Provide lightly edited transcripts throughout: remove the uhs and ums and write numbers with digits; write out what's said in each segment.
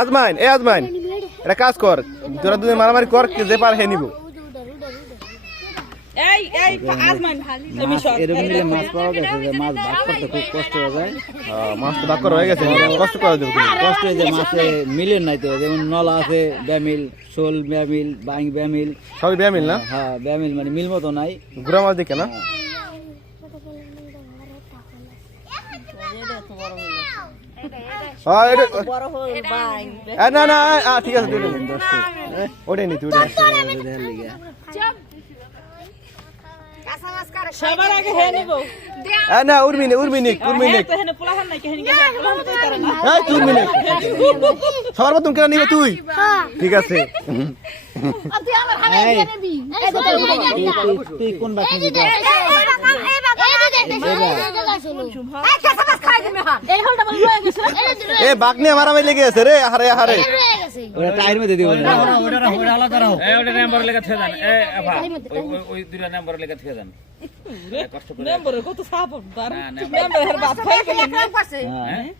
আজমাইন এটা কাজ কর, তোরা দুজন মারামারি কর, যে পার হে নিব। মাছ পাওয়া গেছে, যে মাছ ভাগ করতে খুব কষ্ট হয়ে যায়। মাছ তো ভাগ করা হয়ে গেছে, কষ্ট করে দেবো। কষ্ট হয়ে যায়, মাছে মিলেন নাই তো, যেমন নলা আছে ব্যামিল, শোল ব্যামিল, বাং ব্যামিল, সবই ব্যামিল না? হ্যাঁ ব্যামিল মানে মিল মতো নাই, গুড়া মাছ দেখে না? না না ঠিক আছে, ওটাই নি তুই। সবার আগে হে নিব না উর্মিনিক সবার প্রথম কেন নিবে তুই? ঠিক আছে, তুই কোন বাকি দিবি? এ বাঘ নিয়ে মারামারি লেগে আছে রে। হারে হারে ওটা টাইর মধ্যে দিব না, ওটা আলাদা রাখো। ওটা নাম্বার লেখা থেকে দেন। ওই দুইটা নাম্বার লেখা থেকে দেন। কষ্ট করে নাম্বারে কত সাপ তার নাম্বারের বাদ খাই গেল কাম করছে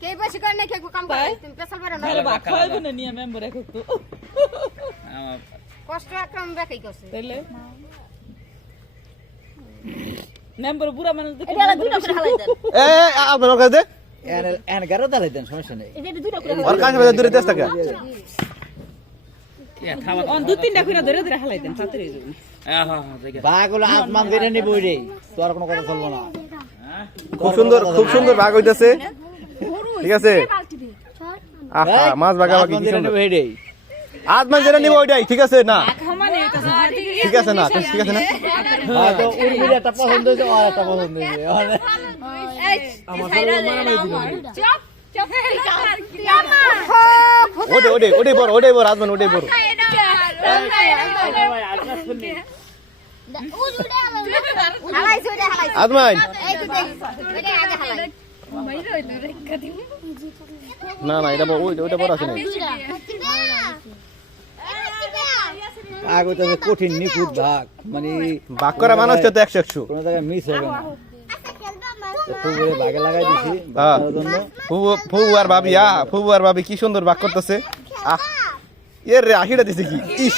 কে বেশি করে নাকি কাম করে তুমি পেছাল পারো না বাদ খাই গেল নিয়ে মেম্বার একটু কষ্ট একদম বেকাই করছে তাইলে মেম্বার বুড়া মানুষ দেখে এটা দুটো করে হালাই দেন আপনার কাছে এন গারো দালাই দেন, সমস্যা নেই। এটা দুটো করে ওর কাছে দূরে তেজ থাকে। অন দুই তিনটা করে ধরে ধরে হালাই দেন তাড়াতাড়ি যাবেন। বাঘগুলো আসমান বেড়ে নিব রে, তো আর কোনো কথা চলবো না। খুব সুন্দর বাঘ হইতেছে, ঠিক আছে? আহা মাছ বাগাবাগি কি সুন্দর। আজমান যেটা নিব ওইটাই ঠিক আছে না? ঠিক আছে না? ঠিক আছে না? হয়তো উর্মির একটা পছন্দ হয়েছে, আর একটা পছন্দ হয়েছে। ওটাই বড় আজমান, ওটাই বড়। আজমান না এটা ওইটা বড় আছে না? বাঘ হইতেছে কঠিন নিখুঁত বাঘ, মানে বাঘ করা মানুষ তো 100 কোনো জায়গায় মিস হবে না। বাঘে লাগাই দিছি জন্য। ফুবু আর ভাবি কি সুন্দর বাঘ করতেছে। এর রে আহিটা দিছে কি ইস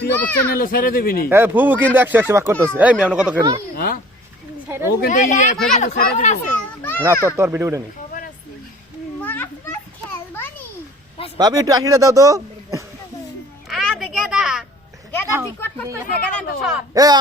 তুই অবশ্যই নিলে ছেড়ে দিবি নি। ফুবু কিন্তু 100 বাঘ করতেছে। এই আমি কত কেন ও কিন্তু ছেড়ে দিব না, তোর ভিডিও নেই ভাবি, একটু আহিটা দাও তো। গেদা ঠিক করতে গেদা তো সব